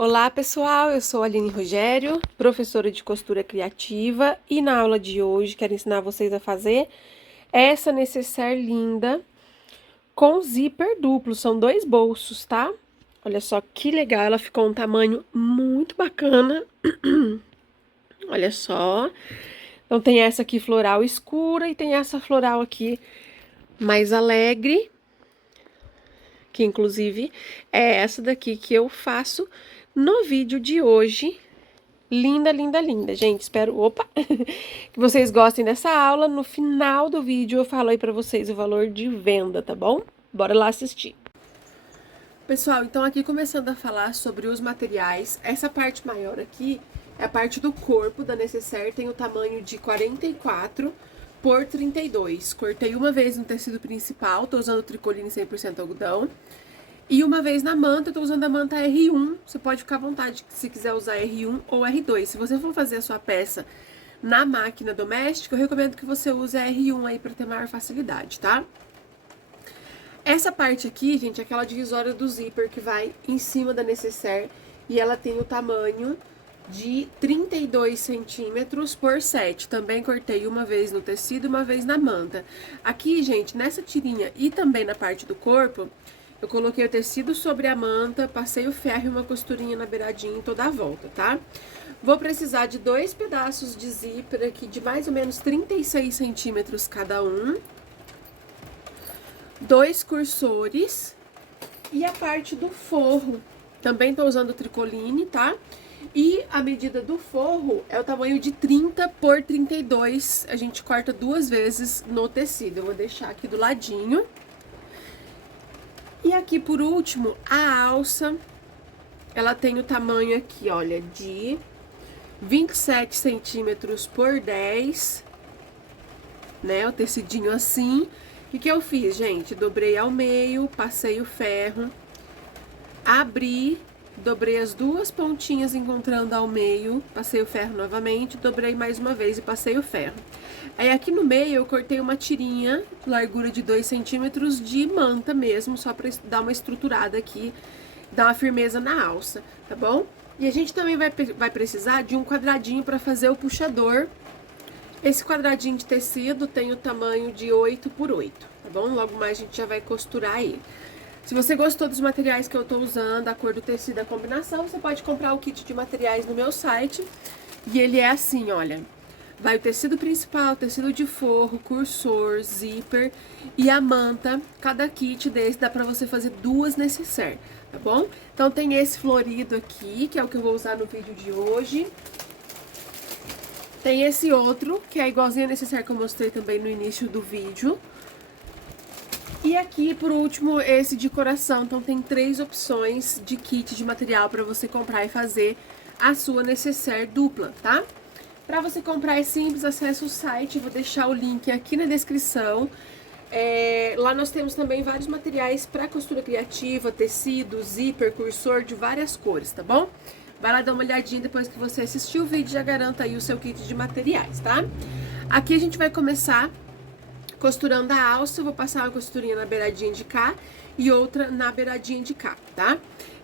Olá, pessoal! Eu sou a Aline Rogério, professora de costura criativa, e na aula de hoje quero ensinar vocês a fazer essa necessaire linda com zíper duplo. São 2 bolsos, tá? Olha só que legal, ela ficou um tamanho muito bacana. Olha só. Então tem essa aqui floral escura e tem essa floral aqui mais alegre, que inclusive é essa daqui que eu faço no vídeo de hoje. Linda, linda, linda, gente. Espero, que vocês gostem dessa aula. No final do vídeo eu falo aí pra vocês o valor de venda, tá bom? Bora lá assistir. Pessoal, então aqui começando a falar sobre os materiais. Essa parte maior aqui é a parte do corpo da necessaire, tem o tamanho de 44 por 32. Cortei uma vez no tecido principal, tô usando tricoline 100% algodão. E uma vez na manta, eu tô usando a manta R1, você pode ficar à vontade se quiser usar R1 ou R2. Se você for fazer a sua peça na máquina doméstica, eu recomendo que você use a R1 aí pra ter maior facilidade, tá? Essa parte aqui, gente, é aquela divisória do zíper que vai em cima da necessaire e ela tem o tamanho de 32 centímetros por 7. Também cortei uma vez no tecido e uma vez na manta. Aqui, gente, nessa tirinha e também na parte do corpo, eu coloquei o tecido sobre a manta, passei o ferro e uma costurinha na beiradinha em toda a volta, tá? Vou precisar de 2 pedaços de zíper aqui de mais ou menos 36 centímetros cada um. 2 cursores e a parte do forro. Também tô usando tricoline, tá? E a medida do forro é o tamanho de 30 por 32. A gente corta 2 vezes no tecido. Eu vou deixar aqui do ladinho. E aqui, por último, a alça, ela tem o tamanho aqui, olha, de 27 centímetros por 10, né, o tecidinho assim. O que eu fiz, gente? Dobrei ao meio, passei o ferro, abri, dobrei as 2 pontinhas encontrando ao meio, passei o ferro novamente, dobrei mais uma vez e passei o ferro. Aí aqui no meio eu cortei uma tirinha, largura de 2 centímetros de manta mesmo, só pra dar uma estruturada aqui, dar uma firmeza na alça, tá bom? E a gente também vai precisar de um quadradinho pra fazer o puxador. Esse quadradinho de tecido tem o tamanho de 8 por 8, tá bom? Logo mais a gente já vai costurar ele. Se você gostou dos materiais que eu tô usando, a cor do tecido, a combinação, você pode comprar o kit de materiais no meu site. E ele é assim, olha. Vai o tecido principal, tecido de forro, cursor, zíper e a manta. Cada kit desse dá pra você fazer 2 necessaire, tá bom? Então tem esse florido aqui, que é o que eu vou usar no vídeo de hoje. Tem esse outro, que é igualzinho a necessaire que eu mostrei também no início do vídeo. E aqui, por último, esse de coração. Então tem 3 opções de kit de material pra você comprar e fazer a sua necessaire dupla, tá? Para você comprar é simples, acesse o site, vou deixar o link aqui na descrição. Lá nós temos também vários materiais para costura criativa, tecido, zíper, cursor de várias cores, tá bom? Vai lá dar uma olhadinha depois que você assistir o vídeo, já garanta aí o seu kit de materiais, tá? Aqui a gente vai começar costurando a alça, eu vou passar uma costurinha na beiradinha de cá e outra na beiradinha de cá, tá?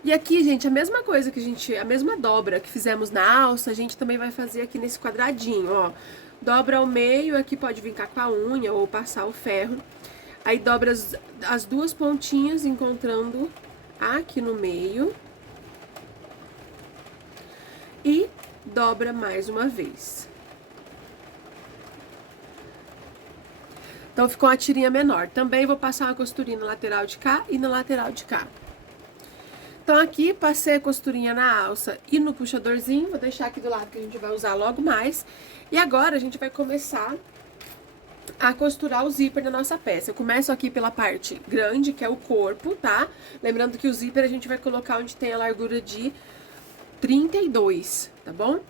E aqui, gente, a mesma coisa que a mesma dobra que fizemos na alça, a gente também vai fazer aqui nesse quadradinho, ó. Dobra ao meio, aqui pode vincar com a unha ou passar o ferro. Aí dobra as 2 pontinhas, encontrando aqui no meio. E dobra mais uma vez. Então, ficou uma tirinha menor. Também vou passar uma costurinha na lateral de cá e na lateral de cá. Então, aqui, passei a costurinha na alça e no puxadorzinho. Vou deixar aqui do lado que a gente vai usar logo mais. E agora, a gente vai começar a costurar o zíper da nossa peça. Eu começo aqui pela parte grande, que é o corpo, tá? Lembrando que o zíper a gente vai colocar onde tem a largura de 32, tá bom?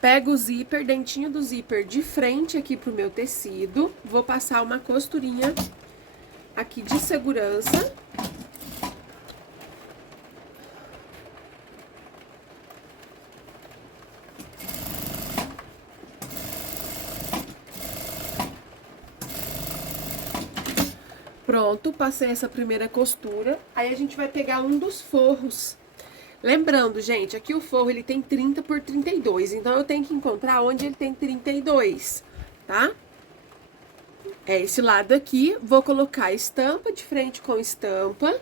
Pego o zíper, dentinho do zíper de frente aqui pro meu tecido. Vou passar uma costurinha aqui de segurança. Pronto, passei essa primeira costura. Aí a gente vai pegar um dos forros Lembrando, gente, aqui o forro ele tem 30 por 32, então eu tenho que encontrar onde ele tem 32, tá? É esse lado aqui, vou colocar estampa de frente com estampa.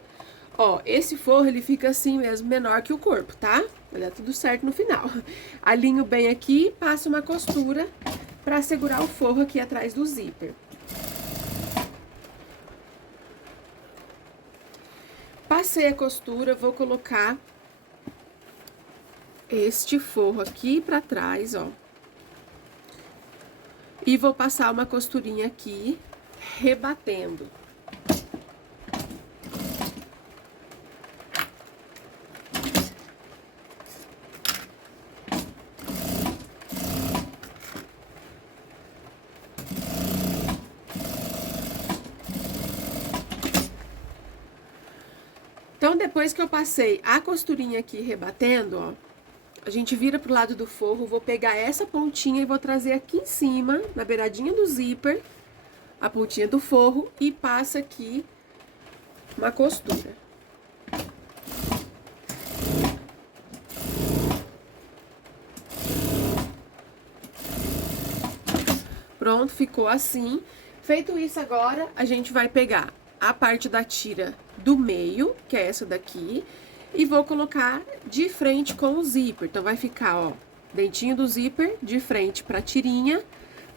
Ó, esse forro ele fica assim mesmo, menor que o corpo, tá? Vai dar tudo certo no final. Alinho bem aqui, passo uma costura pra segurar o forro aqui atrás do zíper. Passei a costura, vou colocar este forro aqui pra trás, ó. E vou passar uma costurinha aqui, rebatendo. Então, depois que eu passei a costurinha aqui rebatendo, ó, a gente vira pro lado do forro, vou pegar essa pontinha e vou trazer aqui em cima, na beiradinha do zíper, a pontinha do forro e passa aqui uma costura. Pronto, ficou assim. Feito isso agora, a gente vai pegar a parte da tira do meio, que é essa daqui, e vou colocar de frente com o zíper. Então, vai ficar, ó, dentinho do zíper, de frente pra tirinha,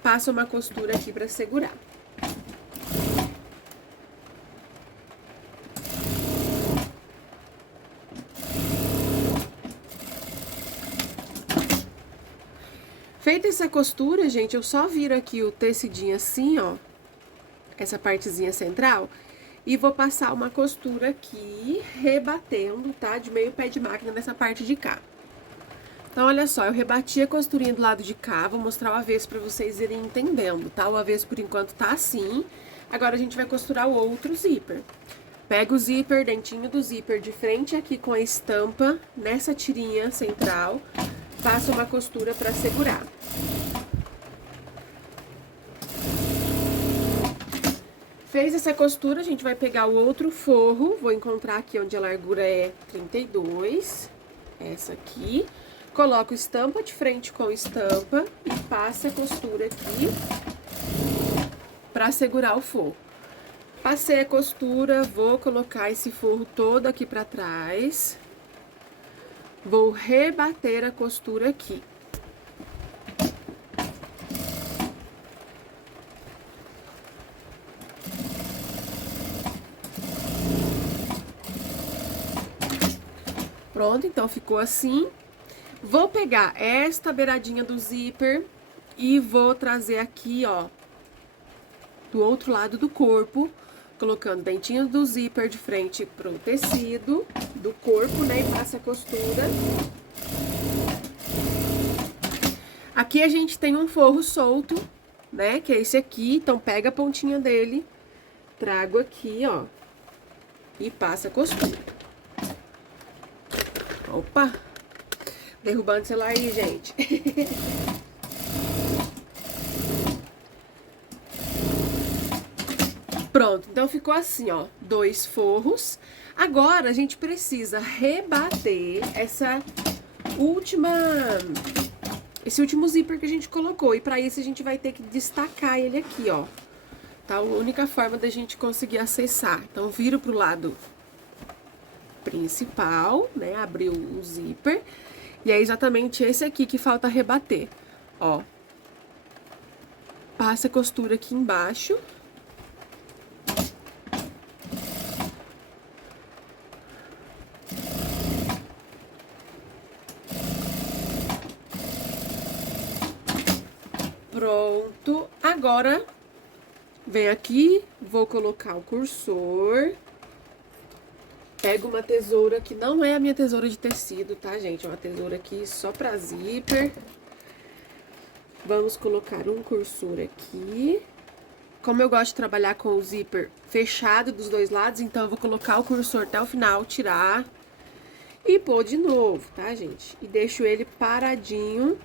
passa uma costura aqui pra segurar. Feita essa costura, gente, eu só viro aqui o tecidinho assim, ó, essa partezinha central, e vou passar uma costura aqui, rebatendo, tá? De meio pé de máquina nessa parte de cá. Então, olha só, eu rebati a costurinha do lado de cá, vou mostrar o avesso pra vocês irem entendendo, tá? O avesso, por enquanto, tá assim. Agora, a gente vai costurar o outro zíper. Pega o zíper, dentinho do zíper de frente aqui com a estampa, nessa tirinha central, passa uma costura pra segurar. Fez essa costura, a gente vai pegar o outro forro, vou encontrar aqui onde a largura é 32, essa aqui. Coloco estampa de frente com estampa e passa a costura aqui pra segurar o forro. Passei a costura, vou colocar esse forro todo aqui pra trás. Vou rebater a costura aqui. Pronto, então ficou assim. Vou pegar esta beiradinha do zíper e vou trazer aqui, ó, do outro lado do corpo, colocando dentinho do zíper de frente pro tecido do corpo, né, e passa a costura. Aqui a gente tem um forro solto, né, que é esse aqui, então pega a pontinha dele, trago aqui, ó, e passa a costura. Opa! Derrubando o celular aí, gente. Pronto, então ficou assim, ó, 2 forros. Agora, a gente precisa rebater esse último zíper que a gente colocou. E pra isso, a gente vai ter que destacar ele aqui, ó. Tá? A única forma da gente conseguir acessar. Então, viro pro lado principal, né, abriu o zíper. E é exatamente esse aqui que falta rebater, ó. Passa a costura aqui embaixo. Pronto. Agora, vem aqui, vou colocar o cursor. Pego uma tesoura que não é a minha tesoura de tecido, tá, gente? É uma tesoura aqui só pra zíper. Vamos colocar um cursor aqui. Como eu gosto de trabalhar com o zíper fechado dos dois lados, então eu vou colocar o cursor até o final, tirar e pôr de novo, tá, gente? E deixo ele paradinho.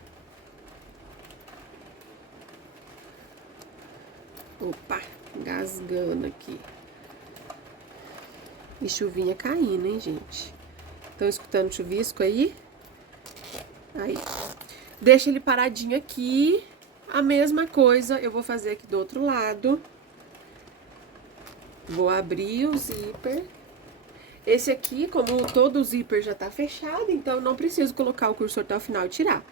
Opa, engasgando aqui. E chuvinha caindo, hein, gente? Estão escutando o chuvisco aí? Aí. Deixa ele paradinho aqui. A mesma coisa eu vou fazer aqui do outro lado. Vou abrir o zíper. Esse aqui, como todo o zíper já tá fechado, então eu não preciso colocar o cursor até o final e tirar,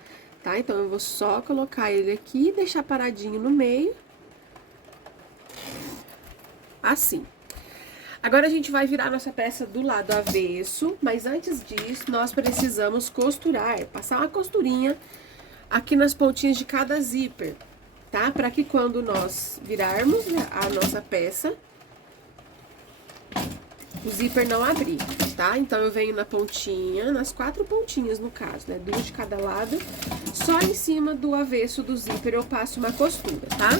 tá? Então eu vou só colocar ele aqui e deixar paradinho no meio. Assim. Agora a gente vai virar nossa peça do lado avesso, mas antes disso, nós precisamos costurar, passar uma costurinha aqui nas pontinhas de cada zíper, tá? Para que quando nós virarmos a nossa peça, o zíper não abrir, tá? Então, eu venho na pontinha, nas 4 pontinhas no caso, né? 2 de cada lado, só em cima do avesso do zíper eu passo uma costura, tá?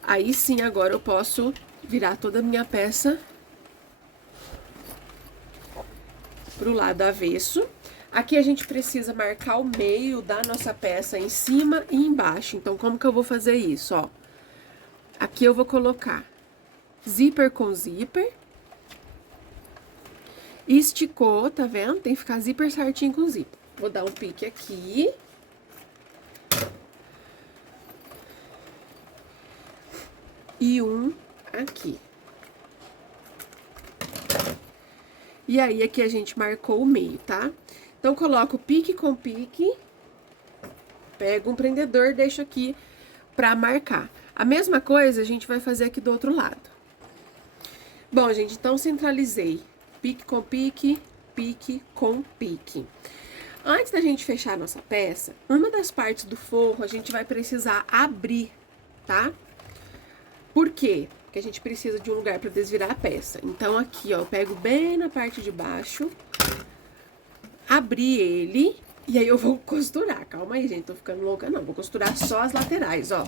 Aí sim, agora eu posso virar toda a minha peça pro lado avesso. Aqui a gente precisa marcar o meio da nossa peça em cima e embaixo. Então, como que eu vou fazer isso, ó? Aqui eu vou colocar zíper com zíper. Esticou, tá vendo? Tem que ficar zíper certinho com zíper. Vou dar um pique aqui. E um aqui. E aí, aqui a gente marcou o meio, tá? Então, coloco pique com pique. Pego um prendedor, deixo aqui pra marcar. A mesma coisa a gente vai fazer aqui do outro lado. Bom, gente, então centralizei. Pique com pique, pique com pique. Antes da gente fechar a nossa peça, uma das partes do forro a gente vai precisar abrir, tá? Por quê? Porque a gente precisa de um lugar para desvirar a peça. Então, aqui, ó, eu pego bem na parte de baixo, abri ele, e aí eu vou costurar. Calma aí, gente, tô ficando louca, não. Vou costurar só as laterais, ó.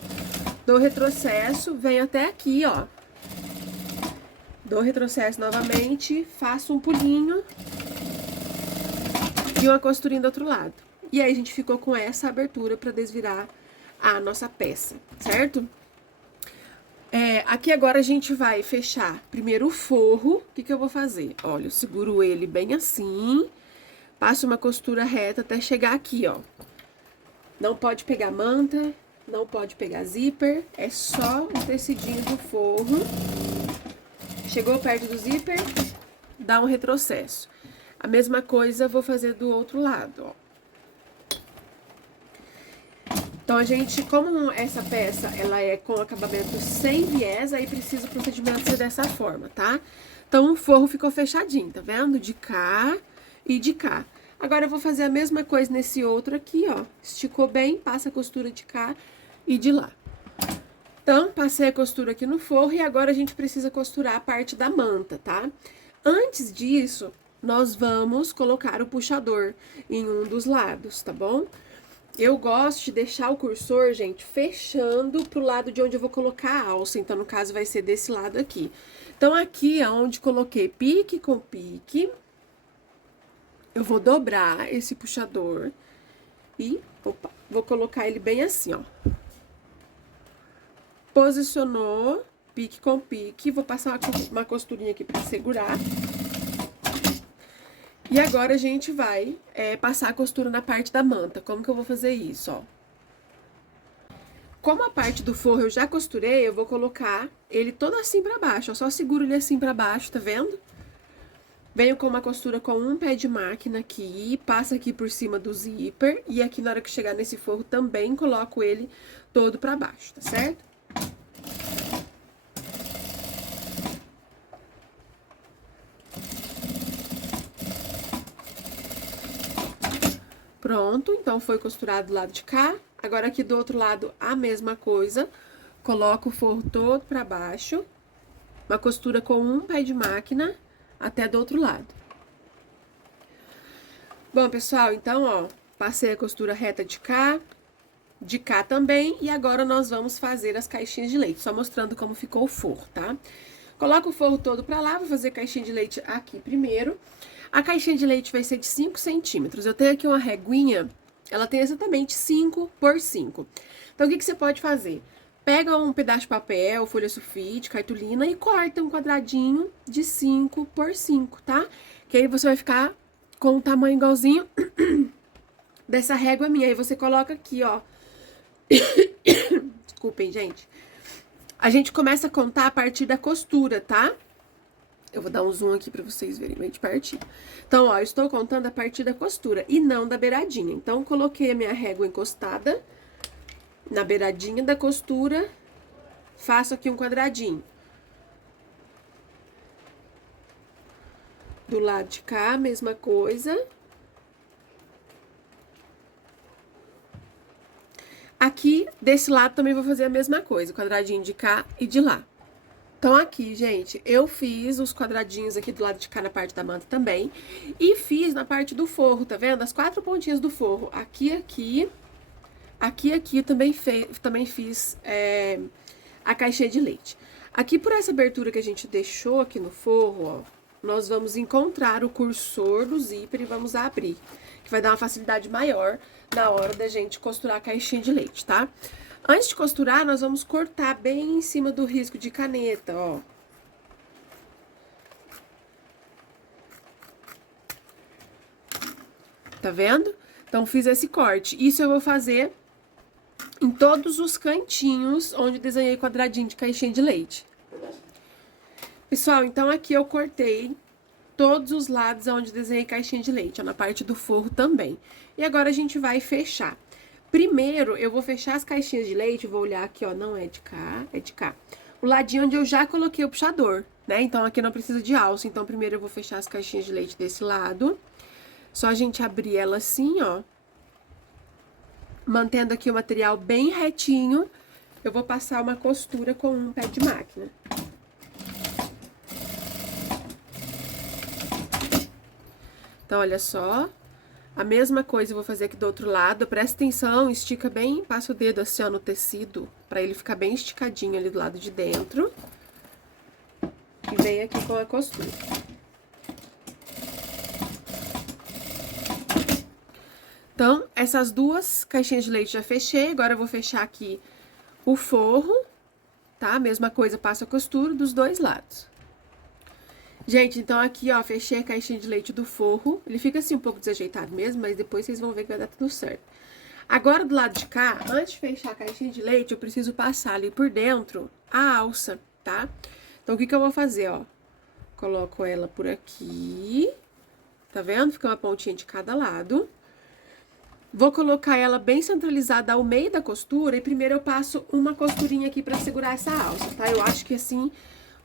Dou retrocesso, venho até aqui, ó. Dou retrocesso novamente, faço um pulinho e uma costurinha do outro lado. E aí, a gente ficou com essa abertura para desvirar a nossa peça, certo? Aqui agora a gente vai fechar primeiro o forro. O que que eu vou fazer? Olha, eu seguro ele bem assim, passo uma costura reta até chegar aqui, ó. Não pode pegar manta, não pode pegar zíper, é só o tecidinho do forro. Chegou perto do zíper, dá um retrocesso. A mesma coisa eu vou fazer do outro lado, ó. Então, a gente, como essa peça, ela é com acabamento sem viés, aí precisa o procedimento ser dessa forma, tá? Então, o forro ficou fechadinho, tá vendo? De cá e de cá. Agora, eu vou fazer a mesma coisa nesse outro aqui, ó. Esticou bem, passa a costura de cá e de lá. Então, passei a costura aqui no forro e agora a gente precisa costurar a parte da manta, tá? Antes disso, nós vamos colocar o puxador em um dos lados, tá bom? Eu gosto de deixar o cursor, gente, fechando pro lado de onde eu vou colocar a alça. Então, no caso, vai ser desse lado aqui. Então, aqui é onde coloquei pique com pique. Eu vou dobrar esse puxador e, opa, vou colocar ele bem assim, ó. Posicionou, pique com pique. Vou passar uma costurinha aqui pra segurar. E agora, a gente vai passar a costura na parte da manta. Como que eu vou fazer isso, ó? Como a parte do forro eu já costurei, eu vou colocar ele todo assim pra baixo. Eu só seguro ele assim pra baixo, tá vendo? Venho com uma costura com um pé de máquina aqui, passa aqui por cima do zíper. E aqui, na hora que chegar nesse forro, também coloco ele todo pra baixo, tá certo? Pronto, então foi costurado do lado de cá. Agora, aqui do outro lado, a mesma coisa. Coloco o forro todo pra baixo. Uma costura com um pé de máquina até do outro lado. Bom, pessoal, então, ó, passei a costura reta de cá também. E agora, nós vamos fazer as caixinhas de leite. Só mostrando como ficou o forro, tá? Coloco o forro todo pra lá, vou fazer caixinha de leite aqui primeiro. A caixinha de leite vai ser de 5 centímetros. Eu tenho aqui uma reguinha, ela tem exatamente 5 por 5. Então, o que que você pode fazer? Pega um pedaço de papel, folha sulfite, cartolina e corta um quadradinho de 5 por 5, tá? Que aí você vai ficar com um tamanho igualzinho dessa régua minha. Aí você coloca aqui, ó. Desculpem, gente. A gente começa a contar a partir da costura, tá? Eu vou dar um zoom aqui pra vocês verem bem de pertinho. Então, ó, eu estou contando a partir da costura e não da beiradinha. Então, coloquei a minha régua encostada na beiradinha da costura, faço aqui um quadradinho. Do lado de cá, mesma coisa. Aqui, desse lado, também vou fazer a mesma coisa, quadradinho de cá e de lá. Então, aqui, gente, eu fiz os quadradinhos aqui do lado de cá na parte da manta também. E fiz na parte do forro, tá vendo? As 4 pontinhas do forro. Aqui, eu também fiz a caixinha de leite. Aqui, por essa abertura que a gente deixou aqui no forro, ó, nós vamos encontrar o cursor do zíper e vamos abrir. Que vai dar uma facilidade maior na hora da gente costurar a caixinha de leite, tá? Antes de costurar, nós vamos cortar bem em cima do risco de caneta, ó. Tá vendo? Então, fiz esse corte. Isso eu vou fazer em todos os cantinhos onde desenhei quadradinho de caixinha de leite. Pessoal, então aqui eu cortei todos os lados onde desenhei caixinha de leite, ó, na parte do forro também. E agora a gente vai fechar. Primeiro, eu vou fechar as caixinhas de leite, vou olhar aqui, ó, não é de cá, é de cá. O ladinho onde eu já coloquei o puxador, né? Então, aqui não precisa de alça. Então, primeiro eu vou fechar as caixinhas de leite desse lado. Só a gente abrir ela assim, ó. Mantendo aqui o material bem retinho, eu vou passar uma costura com um pé de máquina. Então, olha só. A mesma coisa eu vou fazer aqui do outro lado. Presta atenção, estica bem, passa o dedo assim, ó, no tecido, pra ele ficar bem esticadinho ali do lado de dentro. E vem aqui com a costura. Então, essas duas caixinhas de leite já fechei. Agora eu vou fechar aqui o forro, tá? Mesma coisa, passo a costura dos dois lados. Gente, então aqui, ó, fechei a caixinha de leite do forro. Ele fica assim um pouco desajeitado mesmo, mas depois vocês vão ver que vai dar tudo certo. Agora, do lado de cá, antes de fechar a caixinha de leite, eu preciso passar ali por dentro a alça, tá? Então, o que que eu vou fazer, ó? Coloco ela por aqui, tá vendo? Fica uma pontinha de cada lado. Vou colocar ela bem centralizada ao meio da costura e primeiro eu passo uma costurinha aqui pra segurar essa alça, tá? Eu acho que assim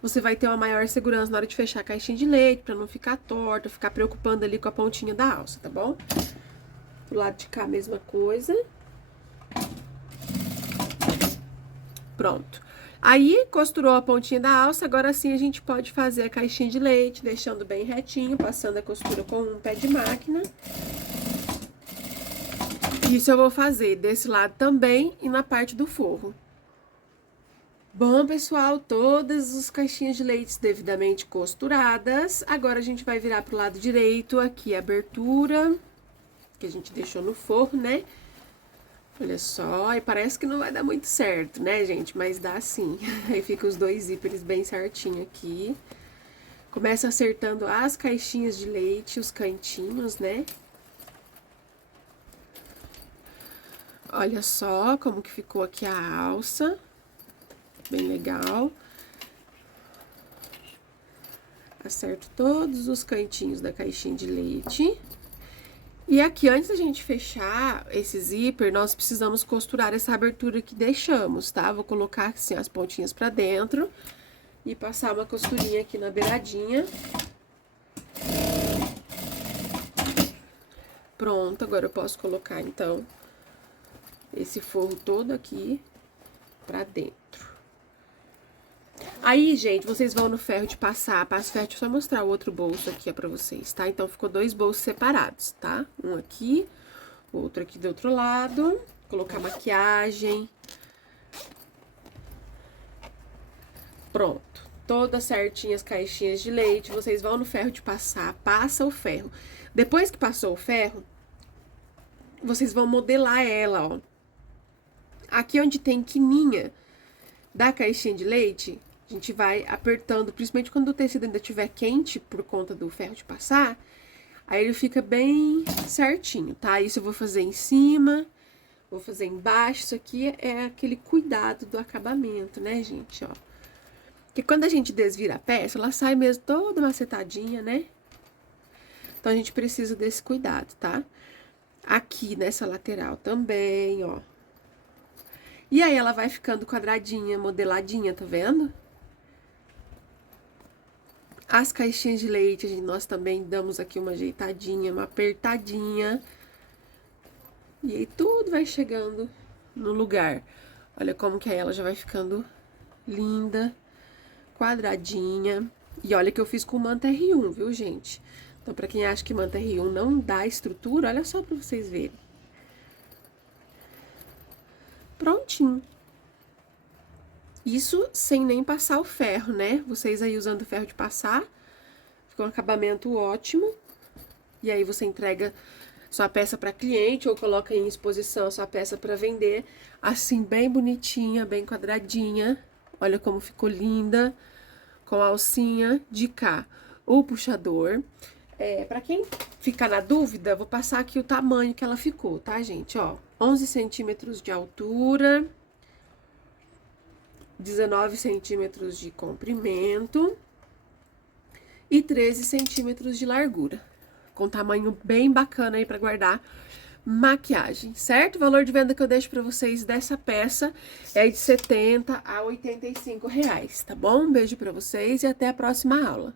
você vai ter uma maior segurança na hora de fechar a caixinha de leite, pra não ficar torta, ficar preocupando ali com a pontinha da alça, tá bom? Do lado de cá, a mesma coisa. Pronto. Aí, costurou a pontinha da alça, agora sim a gente pode fazer a caixinha de leite, deixando bem retinho, passando a costura com um pé de máquina. Isso eu vou fazer desse lado também e na parte do forro. Bom, pessoal, todas as caixinhas de leite devidamente costuradas. Agora, a gente vai virar pro lado direito, aqui a abertura, que a gente deixou no forro, né? Olha só, e parece que não vai dar muito certo, né, gente? Mas dá sim. Aí fica os dois zíperes bem certinho aqui. Começa acertando as caixinhas de leite, os cantinhos, né? Olha só como que ficou aqui a alça. Bem legal. Acerto todos os cantinhos da caixinha de leite. E aqui, antes da gente fechar esse zíper, nós precisamos costurar essa abertura que deixamos, tá? Vou colocar, assim, as pontinhas pra dentro e passar uma costurinha aqui na beiradinha. Pronto, agora eu posso colocar, então, esse forro todo aqui pra dentro. Aí, gente, vocês vão no ferro de passar, passo ferro, deixa eu só mostrar o outro bolso aqui, ó, pra vocês, tá? Então, ficou dois bolsos separados, tá? Um aqui, outro aqui do outro lado. Colocar maquiagem. Pronto. Todas certinhas as caixinhas de leite, vocês vão no ferro de passar, passa o ferro. Depois que passou o ferro, vocês vão modelar ela, ó. Aqui onde tem quininha da caixinha de leite, a gente vai apertando, principalmente quando o tecido ainda estiver quente por conta do ferro de passar, Aí ele fica bem certinho, tá? Isso eu vou fazer em cima, vou fazer embaixo. Isso aqui é aquele cuidado do acabamento, né, gente, ó. Porque quando a gente desvira a peça, ela sai mesmo toda macetadinha, né? Então, a gente precisa desse cuidado, tá? Aqui nessa lateral também, ó. E aí, ela vai ficando quadradinha, modeladinha, tá vendo? As caixinhas de leite, nós também damos aqui uma ajeitadinha, uma apertadinha. E aí, tudo vai chegando no lugar. Olha como que aí ela já vai ficando linda, quadradinha. E olha que eu fiz com manta R1, viu, gente? Então, pra quem acha que manta R1 não dá estrutura, olha só pra vocês verem. Prontinho. Isso sem nem passar o ferro, né? Vocês aí usando o ferro de passar, ficou um acabamento ótimo. E aí você entrega sua peça para cliente ou coloca em exposição a sua peça para vender, assim bem bonitinha, bem quadradinha. Olha como ficou linda, com a alcinha de cá, o puxador. Para quem ficar na dúvida, vou passar aqui o tamanho que ela ficou, tá, gente? Ó, 11 centímetros de altura, 19 centímetros de comprimento e 13 centímetros de largura. Com tamanho bem bacana aí pra guardar maquiagem, certo? O valor de venda que eu deixo pra vocês dessa peça é de R$ 70 a R$ 85, tá bom? Um beijo pra vocês e até a próxima aula.